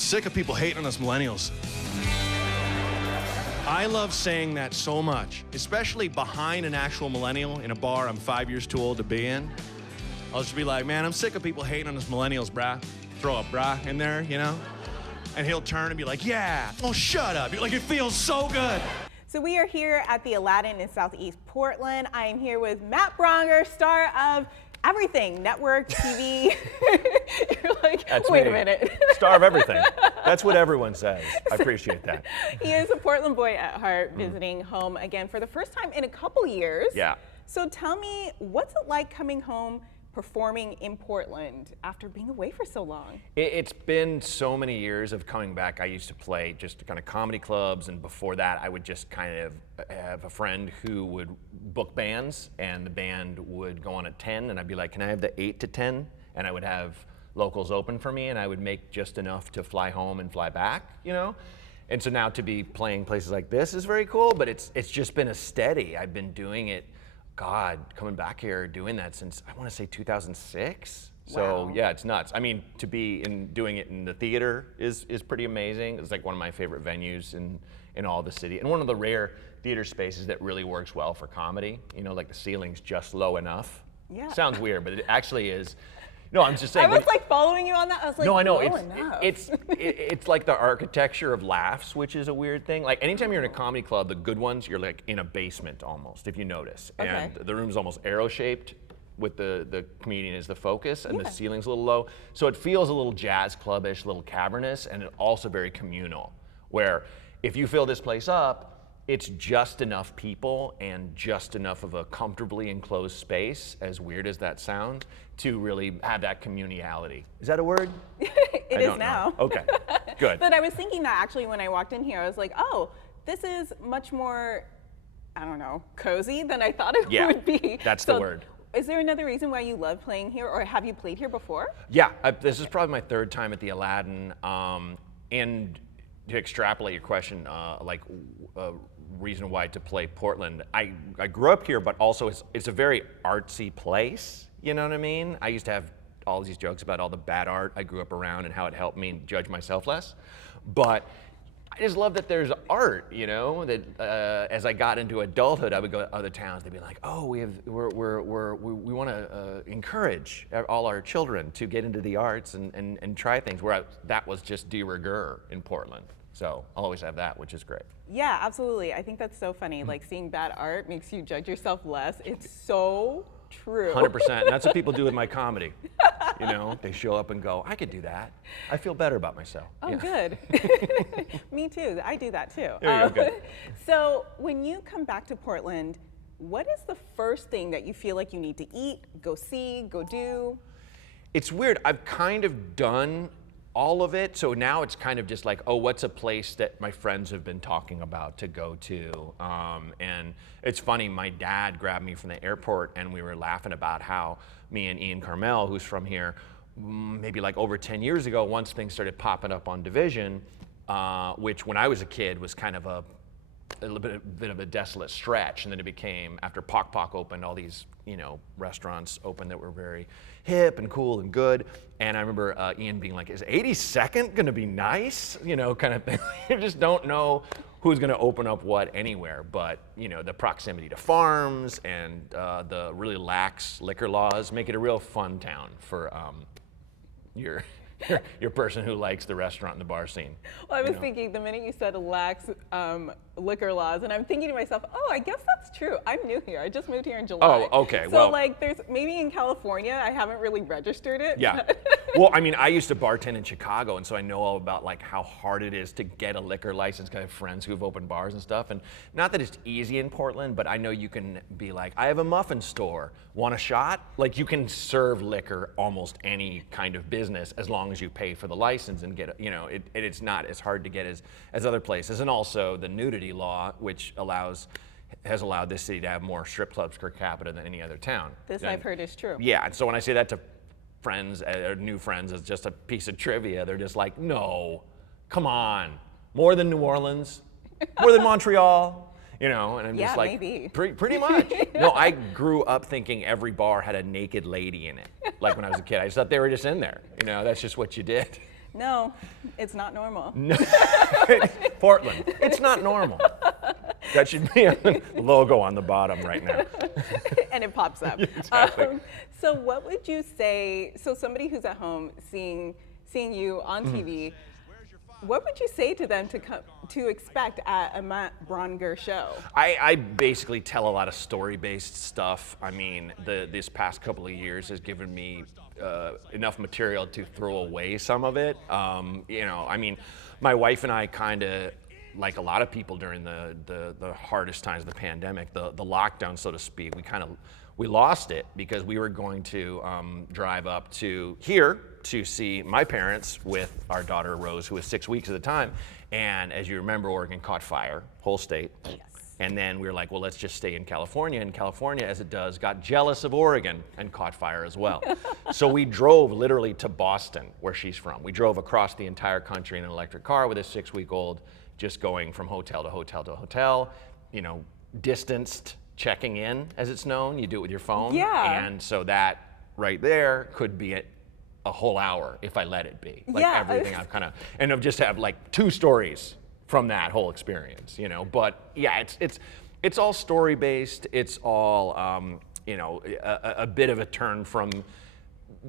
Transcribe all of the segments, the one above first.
sick of people hating on us millennials. I love saying that so much, especially behind an actual millennial in a bar I'm 5 years too old to be in. I'll just be like, man, I'm sick of people hating on us millennials, brah. Throw a brah in there, you know? And he'll turn and be like, yeah, oh, shut up. Like, it feels so good. So we are here at the Aladdin in Southeast Portland. I am here with Matt Braunger, star of everything, network, TV. You're like, That's wait me. a minute. Star of everything. That's what everyone says. I appreciate that. He is a Portland boy at heart, visiting home again for the first time in a couple years. Yeah. So tell me, what's it like coming home performing in Portland after being away for so long? It's been so many years of coming back. I used to play just kind of comedy clubs, and before that I would just kind of have a friend who would book bands, and the band would go on at 10, and I'd be like, can I have the 8 to 10? And I would have locals open for me, and I would make just enough to fly home and fly back, you know? And so now to be playing places like this is very cool, but it's just been a steady. I've been doing it, God, coming back here, doing that since, I want to say 2006. So Wow. yeah, it's nuts. I mean, to be doing it in the theater is pretty amazing. It's like one of my favorite venues in all the city, and one of the rare theater spaces that really works well for comedy. You know, like the ceiling's just low enough. Yeah. Sounds weird, but it actually is. No, I'm just saying. I was like following you on that. I was like, No, I know. low enough. It's like the architecture of laughs, which is a weird thing. Like anytime you're in a comedy club, the good ones, you're like in a basement almost, if you notice. Okay. And the room's almost arrow-shaped with the comedian as the focus, and Yeah. the ceiling's a little low. So it feels a little jazz clubbish, a little cavernous, and it also very communal, where if you fill this place up, it's just enough people and just enough of a comfortably enclosed space, as weird as that sounds, to really have that communality. Is that a word? It I is don't know. now. Okay, good. But I was thinking that actually when I walked in here, I was like, oh, this is much more, I don't know, cozy than I thought it Yeah, would be. that's the word. Is there another reason why you love playing here, or have you played here before? Yeah, this is probably my third time at the Aladdin, and to extrapolate your question, reason why to play Portland, I grew up here, but also it's a very artsy place, you know what I mean? I used to have all these jokes about all the bad art I grew up around and how it helped me judge myself less, but I just love that there's art, you know, that as I got into adulthood, I would go to other towns, they'd be like, oh, we want to encourage all our children to get into the arts and try things, where that was just de rigueur in Portland. So I'll always have that, which is great. Yeah, absolutely. I think that's so funny. Like, seeing bad art makes you judge yourself less. It's so true. 100%, and that's what people do with my comedy. You know, they show up and go, I could do that. I feel better about myself. Oh, Yeah. good. Me too. I do that too. There you go, good. So when you come back to Portland, what is the first thing that you feel like you need to eat, go see, go do? It's weird. I've kind of done all of it, so now it's kind of just like, oh, what's a place that my friends have been talking about to go to? And it's funny, my dad grabbed me from the airport, and we were laughing about how me and Ian Carmel, who's from here, maybe like over 10 years ago, once things started popping up on Division, which when I was a kid was kind of a little bit of a desolate stretch, and then it became, after Pok Pok opened, all these, you know, restaurants opened that were very hip and cool and good. And I remember Ian being like, is 82nd gonna be nice? You know, kind of thing. You just don't know who's gonna open up what anywhere, but you know, the proximity to farms and the really lax liquor laws make it a real fun town for your person who likes the restaurant and the bar scene. Well, I was thinking the minute you said lax liquor laws, and I'm thinking to myself, oh, I guess that's true. I'm new here. I just moved here in July. Oh, okay. So Well, like, there's maybe in California, I haven't really registered it. yeah. Well, I mean, I used to bartend in Chicago, and so I know all about like how hard it is to get a liquor license. 'Cause I have friends who've opened bars and stuff, and not that it's easy in Portland, but I know you can be like, I have a muffin store. Want a shot? Like, you can serve liquor almost any kind of business as long as you pay for the license and get, you know, it's not as hard to get as other places. And also the nudity law, which has allowed this city to have more strip clubs per capita than any other town. This I've heard is true. Yeah, and so when I say that to friends, or new friends, as just a piece of trivia, they're just like, no, come on, more than New Orleans, more than Montreal. You know, and I'm Yeah, just like, maybe. Pretty much. No, I grew up thinking every bar had a naked lady in it. Like when I was a kid, I just thought they were just in there. You know, that's just what you did. No, it's not normal. No. Portland, it's not normal. That should be a logo on the bottom right now. And it pops up. Exactly. So what would you say, so somebody who's at home seeing you on TV, what would you say to them to expect at a Matt Braunger show? I basically tell a lot of story-based stuff. I mean, this past couple of years has given me enough material to throw away some of it. I mean, my wife and I kind of, like a lot of people during the hardest times of the pandemic, the lockdown, so to speak, we lost it because we were going to drive up to here to see my parents with our daughter Rose, who was 6 weeks at the time. And as you remember, Oregon caught fire, whole state. Yes. And then we were like, well, let's just stay in California. And California, as it does, got jealous of Oregon and caught fire as well. So we drove literally to Boston, where she's from. We drove across the entire country in an electric car with a 6-week-old, just going from hotel to hotel to hotel, distanced checking in, as it's known. You do it with your phone. Yeah. And so that right there could be a whole hour if I let it be. Like Yeah. everything I've and I've just have like 2 stories from that whole experience, But yeah, it's all story based. It's all a bit of a turn from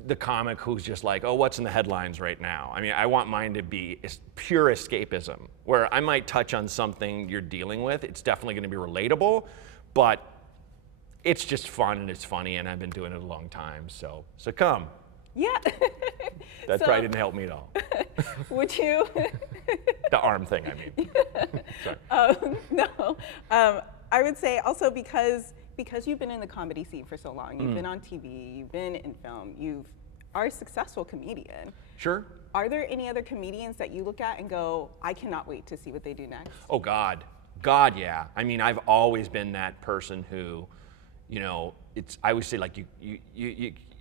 the comic who's just like, oh, what's in the headlines right now? I mean, I want mine to be pure escapism, where I might touch on something you're dealing with. It's definitely going to be relatable, but it's just fun and it's funny, and I've been doing it a long time. So come. Yeah. That probably didn't help me at all. Would you? The arm thing, I mean. Sorry. No. I would say also because you've been in the comedy scene for so long, you've been on TV, you've been in film, you are a successful comedian. Sure. Are there any other comedians that you look at and go, I cannot wait to see what they do next? Oh God, yeah. I mean, I've always been that person who, I always say like you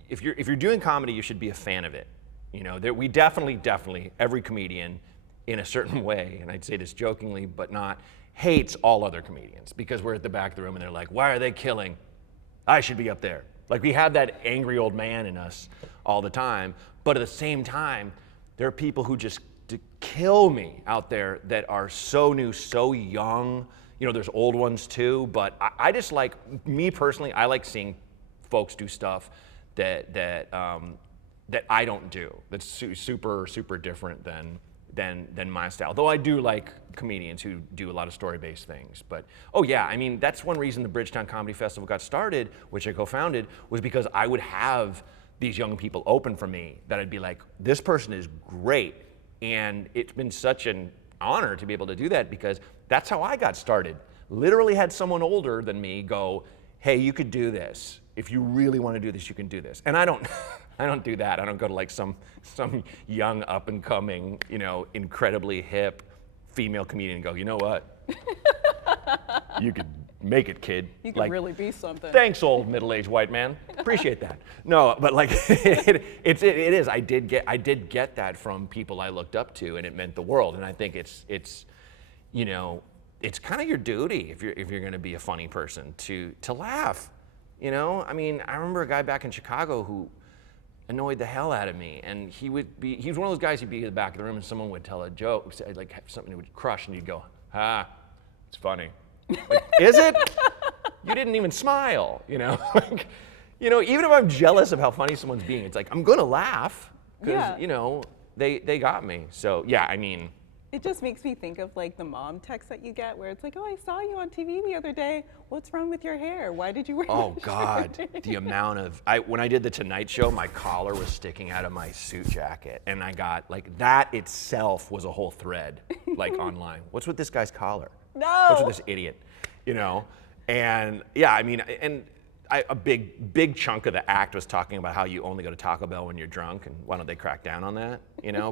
if you're doing comedy, you should be a fan of it. We definitely every comedian in a certain way, and I'd say this jokingly, but not, hates all other comedians because we're at the back of the room and they're like, why are they killing? I should be up there. Like, we have that angry old man in us all the time, but at the same time, there are people who just kill me out there that are so new, so young. There's old ones too, but I just like, me personally, I like seeing folks do stuff that I don't do. That's super different than my style. Though I do like comedians who do a lot of story-based things. But oh yeah, I mean, that's one reason the Bridgetown Comedy Festival got started, which I co-founded, was because I would have these young people open for me that I'd be like, this person is great. And it's been such an honor to be able to do that because that's how I got started. Literally had someone older than me go, hey, you could do this. If you really want to do this, you can do this. And I don't do that. I don't go to like some young up and coming, incredibly hip female comedian and go, you know what? You could make it, kid. You could really be something. Thanks, old middle-aged white man. Appreciate that. No, but like it is. I did get that from people I looked up to, and it meant the world. And I think it's kind of your duty if you're going to be a funny person to laugh. I mean, I remember a guy back in Chicago who annoyed the hell out of me, and he was one of those guys who'd be in the back of the room and someone would tell a joke, say, like something would crush, and you'd go, it's funny. Like, is it? You didn't even smile, Like, even if I'm jealous of how funny someone's being, it's like, I'm gonna laugh, because, they got me. So yeah, I mean. It just makes me think of like the mom text that you get where it's like, oh, I saw you on TV the other day. What's wrong with your hair? Why did you wear Oh that God, shirt? the amount of, when I did the Tonight Show, my collar was sticking out of my suit jacket. And I got, like, that itself was a whole thread, like online. What's with this guy's collar? No. What's with this idiot? And yeah, I mean, a big chunk of the act was talking about how you only go to Taco Bell when you're drunk, and why don't they crack down on that,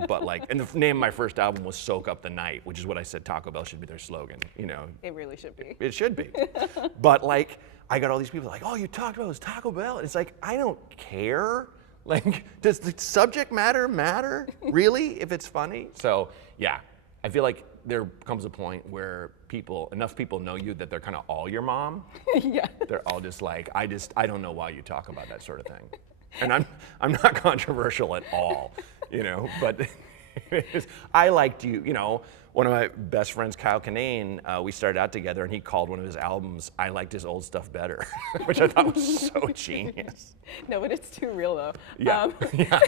But like, and the name of my first album was Soak Up the Night, which is what I said Taco Bell should be their slogan, It really should be. It should be. But like, I got all these people like, oh, you talked about it was Taco Bell. And it's like, I don't care. Like, does the subject matter really if it's funny? So yeah, I feel like there comes a point where enough people know you that they're kind of all your mom. Yeah. They're all just like, I don't know why you talk about that sort of thing. And I'm not controversial at all, but I liked you, one of my best friends, Kyle Kinane, we started out together and he called one of his albums, I liked his old stuff better, which I thought was so genius. No, but it's too real though. Yeah. Yeah.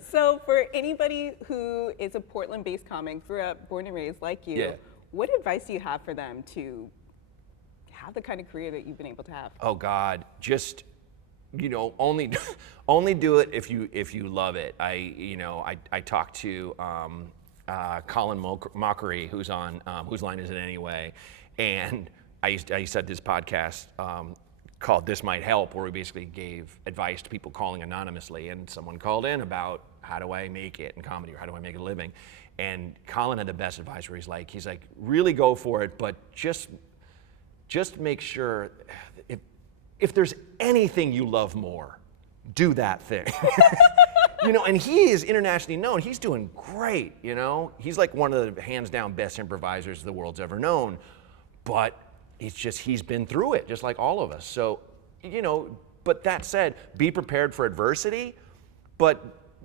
So for anybody who is a Portland-based comic, grew up, born and raised like you, Yeah. what advice do you have for them to have the kind of career that you've been able to have? Oh God, just only do it if you love it. I talked to Colin Mockery, who's on Whose Line Is It Anyway, and I used to have this podcast called This Might Help, where we basically gave advice to people calling anonymously, and someone called in about how do I make it in comedy or how do I make a living, and Colin had the best advice where he's like really go for it, but just make sure if there's anything you love more, do that thing. And he is internationally known. He's doing great, He's like one of the hands down best improvisers the world's ever known. But it's just, he's been through it, just like all of us. So, but that said, be prepared for adversity, but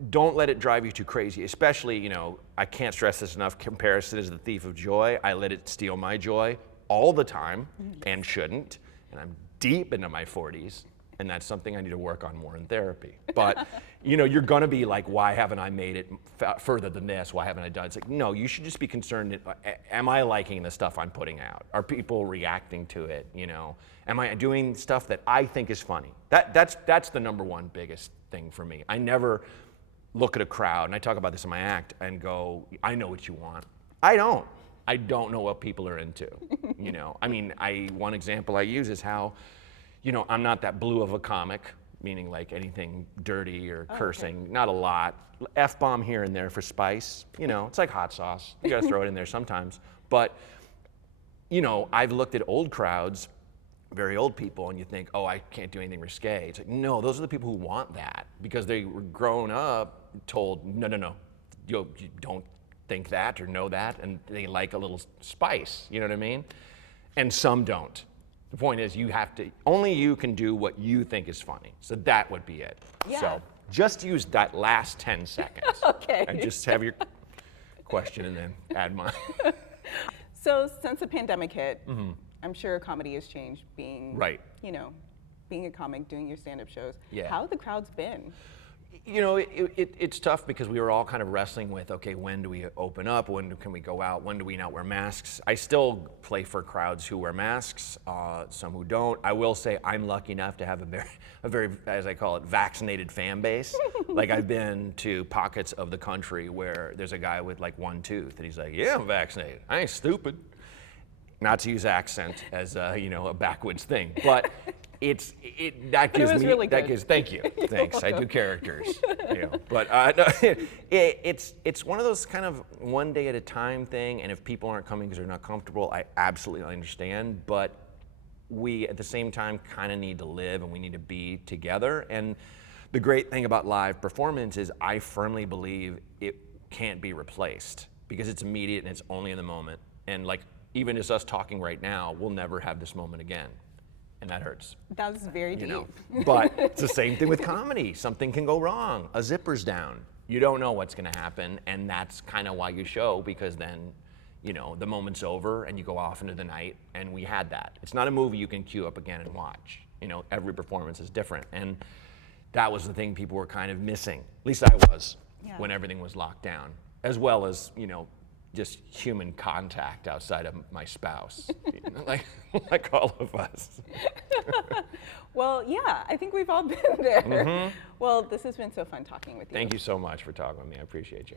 don't let it drive you too crazy. Especially, I can't stress this enough, comparison is the thief of joy. I let it steal my joy all the time and shouldn't. And I'm deep into my 40s, and that's something I need to work on more in therapy. But you're gonna be like, why haven't I made it further than this? Why haven't I done? It's like, no, you should just be concerned. Am I liking the stuff I'm putting out? Are people reacting to it? Am I doing stuff that I think is funny? That's the number one biggest thing for me. I never look at a crowd, and I talk about this in my act, and go, I know what you want. I don't know what people are into. One example I use is how, I'm not that blue of a comic, meaning like anything dirty or cursing, okay. Not a lot. F-bomb here and there for spice. It's like hot sauce. You gotta throw it in there sometimes. But, I've looked at old crowds, very old people, and you think, oh, I can't do anything risque. It's like, no, those are the people who want that because they were grown up told, no, you don't think that or know that, and they like a little spice, you know what I mean? And some don't. The point is only you can do what you think is funny. So that would be it. Yeah. So just use that last 10 seconds. Okay. And just have your question and then add mine. So since the pandemic hit, I'm sure comedy has changed being, right. Being a comic, doing your stand-up shows. Yeah. How have the crowds been? It's tough because we were all kind of wrestling with, okay, when do we open up? When can we go out? When do we not wear masks? I still play for crowds who wear masks, some who don't. I will say I'm lucky enough to have a very, as I call it, vaccinated fan base. Like I've been to pockets of the country where there's a guy with like one tooth and he's like, yeah, I'm vaccinated. I ain't stupid. Not to use accent as a backwoods thing, but that gives me really good. Thank you, thanks. I do characters, but no, it's one of those kind of one day at a time thing. And if people aren't coming because they're not comfortable, I absolutely understand. But we at the same time kind of need to live and we need to be together. And the great thing about live performance is I firmly believe it can't be replaced because it's immediate and it's only in the moment. And like even as us talking right now, we'll never have this moment again. And that hurts. That was very deep. But it's the same thing with comedy. Something can go wrong. A zipper's down. You don't know what's gonna happen, and that's kind of why you show, because then, the moment's over and you go off into the night, and we had that. It's not a movie you can queue up again and watch. Every performance is different, and that was the thing people were kind of missing. At least I was, when everything was locked down, as well as, just human contact outside of my spouse, like all of us. Well, yeah, I think we've all been there. Well, this has been so fun talking with you. Thank you so much for talking with me. I appreciate you.